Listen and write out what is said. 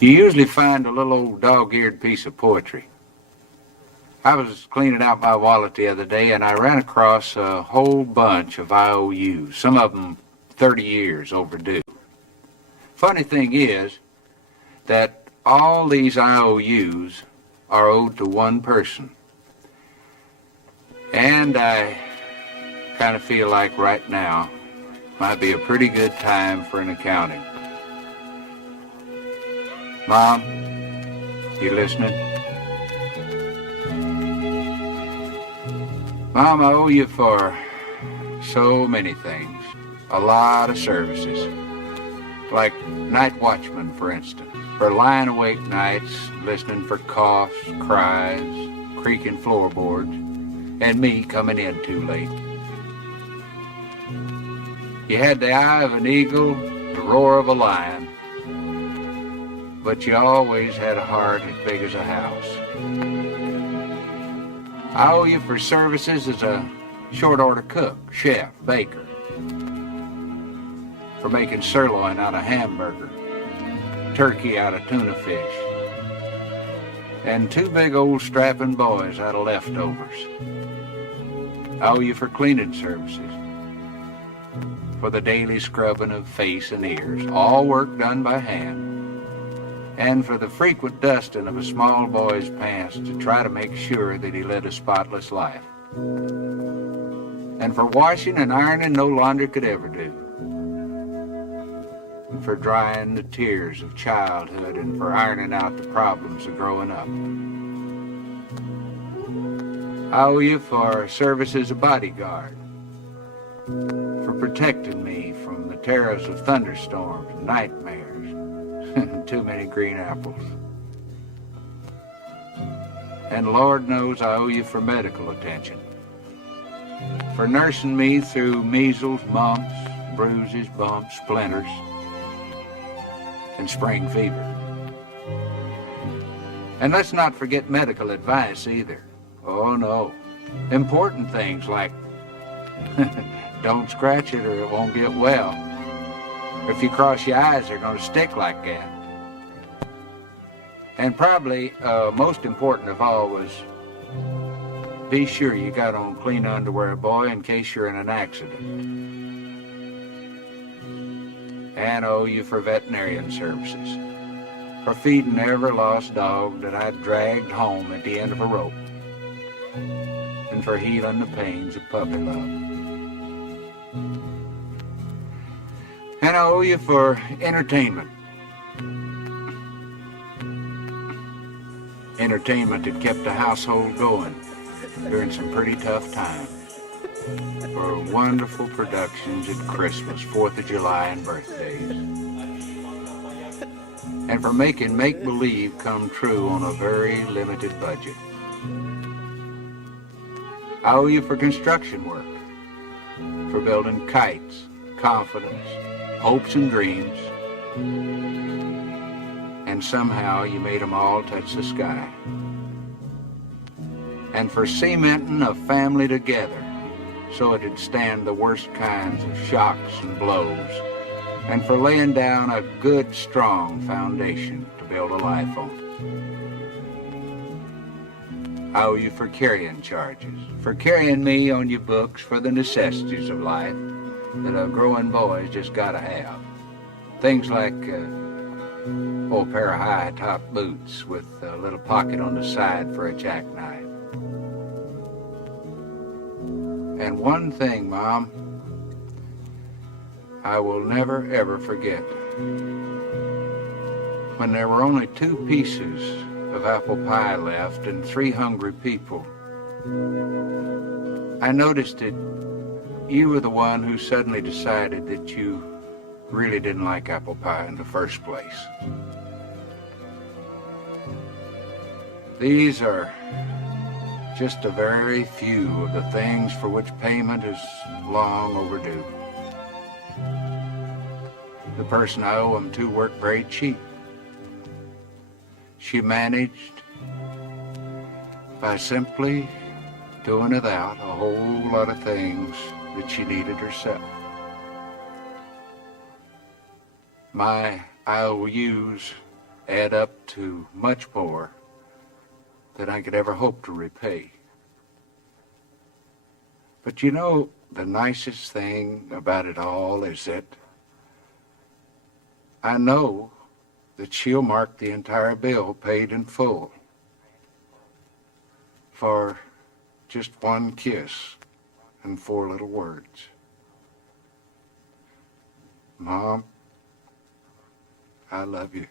You usually find a little old dog-eared piece of poetry. I was cleaning out my wallet the other day and I ran across a whole bunch of IOUs, some of them 30 years overdue. Funny thing is that all these IOUs are owed to one person. And I kind of feel like right now might be a pretty good time for an accounting. Mom, you listening? Mom, I owe you for so many things. A lot of services. Like night watchman, for instance. For lying awake nights, listening for coughs, cries, creaking floorboards, and me coming in too late. You had the eye of an eagle, the roar of a lion, but you always had a heart as big as a house. I owe you for services as a short order cook, chef, baker. For making sirloin out of hamburger, turkey out of tuna fish, and two big old strapping boys out of leftovers. I owe you for cleaning services, for the daily scrubbing of face and ears, all work done by hand, and for the frequent dusting of a small boy's pants to try to make sure that he led a spotless life, and for washing and ironing no laundry could ever do, and for drying the tears of childhood, and for ironing out the problems of growing up. I owe you for service as a bodyguard, for protecting me from the terrors of thunderstorms and nightmares and too many green apples. And Lord knows I owe you for medical attention, for nursing me through measles, mumps, bruises, bumps, splinters, and spring fever. And let's not forget medical advice either. Oh no, important things like don't scratch it or it won't get well. If you cross your eyes, they're going to stick like that. And probably most important of all was be sure you got on clean underwear, boy, in case you're in an accident. And I owe you for veterinarian services, for feeding every lost dog that I dragged home at the end of a rope, and for healing the pains of puppy love. And I owe you for entertainment. Entertainment that kept the household going during some pretty tough times. For wonderful productions at Christmas, 4th of July, and birthdays. And for making make-believe come true on a very limited budget. I owe you for construction work, for building kites, confidence, hopes and dreams, and somehow you made them all touch the sky. And for cementing a family together so it'd stand the worst kinds of shocks and blows, and for laying down a good, strong foundation to build a life on. I owe you for carrying charges, for carrying me on your books for the necessities of life that a growing boy's just gotta have. Things like a pair of high-top boots with a little pocket on the side for a jackknife. And one thing, Mom, I will never, ever forget. When there were only 2 pieces of apple pie left and 3 hungry people, I noticed that you were the one who suddenly decided that you really didn't like apple pie in the first place. These are just a very few of the things for which payment is long overdue. The person I owe them to worked very cheap. She managed by simply doing without a whole lot of things that she needed herself. My IOUs add up to much more than I could ever hope to repay. But you know, the nicest thing about it all is that I know that she'll mark the entire bill paid in full for just one kiss and 4 little words. Mom, I love you.